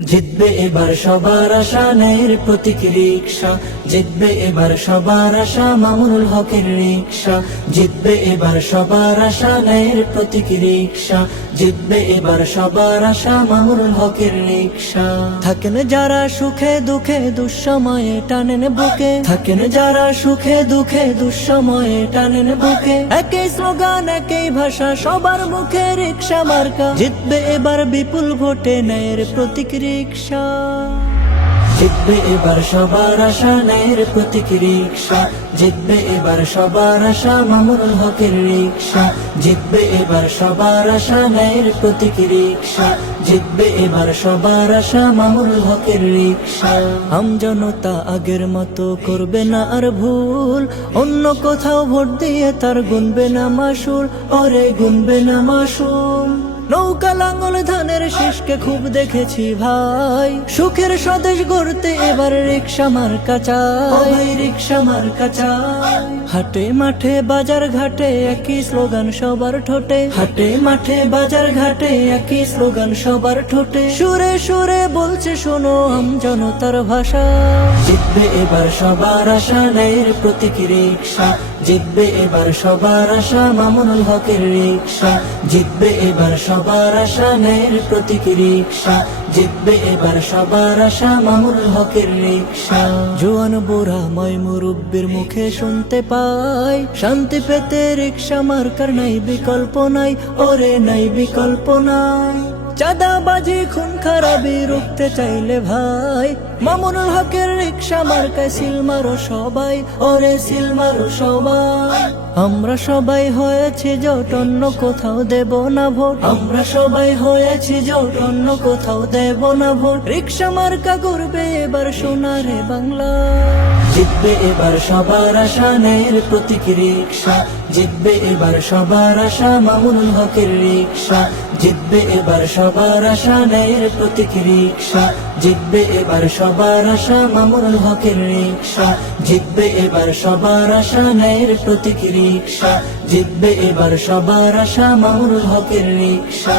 জিতবে এবার সবার আশা ন্যায়ের প্রতীক রিকশা, জিতবে এবার সবার আশা মামুনুল হকের রিকশা, জিতবে এবার সবার আশা ন্যায়ের প্রতীক রিকশা, জিতবে এবার সবার আশা মামুনুল হকের রিকশা। থাকেন যারা সুখে দুঃখে দুঃসময়ে টানেন বুকে, থাকেন যারা সুখে দুঃখে দুঃসময়ে টানেন বুকে, একই স্লোগান একই ভাষা সবার মুখে রিকশা মার্কা, জিতবে এবার বিপুল ভোটে ন্যায়ের প্রতীক রিকশা। জিতবে এবার সবার আশা ন্যায়ের প্রতীক রিকশা, জিতবে এবার সবার আশা মামুনুল হকের রিকশা, জিতবে এবার সবার আশা ন্যায়ের প্রতীক রিকশা, জিতবে এবার সবার আশা মামুনুল হকের রিকশা। আমজনতা আগের মতো করবে না আর ভুল, অন্য কোথাও ভোট দিয়ে তার গুনবে না মাসুল, ওরে গুনবে না মাসুল। নৌকা লাঙ্গল ধানের শীষকে খুব দেখেছি ভাই, সুখের স্বদেশ গড়তে এবার রিকশা মার্কা চাই, রিকশা মার্কা চাই। হাটে মাঠে বাজার ঘাটে একই স্লোগান সবার ঠোঁটে, হাটে মাঠে বাজার ঘাটে একই স্লোগান সবার ঠোঁটে, সুরে সুরে বলছে শোনো আমজনতার ভাষা। জিতবে এবার সবার আশা ন্যায়ের প্রতীক রিকশা, জিতবে এবার সবার আশা মামুনুল হকের রিকশা, জিতবে এবার সবার আশা ন্যায়ের প্রতীক রিকশা, জিতবে এবার সবার আশা মামুনুল হকের রিকশা। জোয়ান বুড়া ময় মুরব্বির মুখে শুনতে পাই, শান্তি পেতে রিকশা মার্কার নাই বিকল্প নাই, ওরে নাই বিকল্প নাই। চাঁদাবাজি খুন খারাপি রুখতে চাইলে ভাই, মামুনুল হকের রিকশা মার্কায় সিল মারো সবাই, ওরে সিল মারো সবাই। আমরা সবাই হয়েছি জোট অন্য কোথাও দেব না ভোট, আমরা সবাই হয়েছি জোট অন্য কোথাও দেব না ভোট, রিকশা মার্কা করবে এবার সোনারে বাংলা। জিতবে এবার সবার আশা ন্যায়ের প্রতীক রিকশা, জিতবে এবার সবার আশা মামুনুল হকের রিকশা, জিতবে এবার সবার আশা ন্যায়ের প্রতীক রিকশা, জিতবে এবার সবার আশা মামুনুল হকের রিকশা, জিতবে এবার সবার আশা ন্যায়ের প্রতীক রিকশা, জিতবে এবার সবার আশা মামুনুল হকের রিকশা।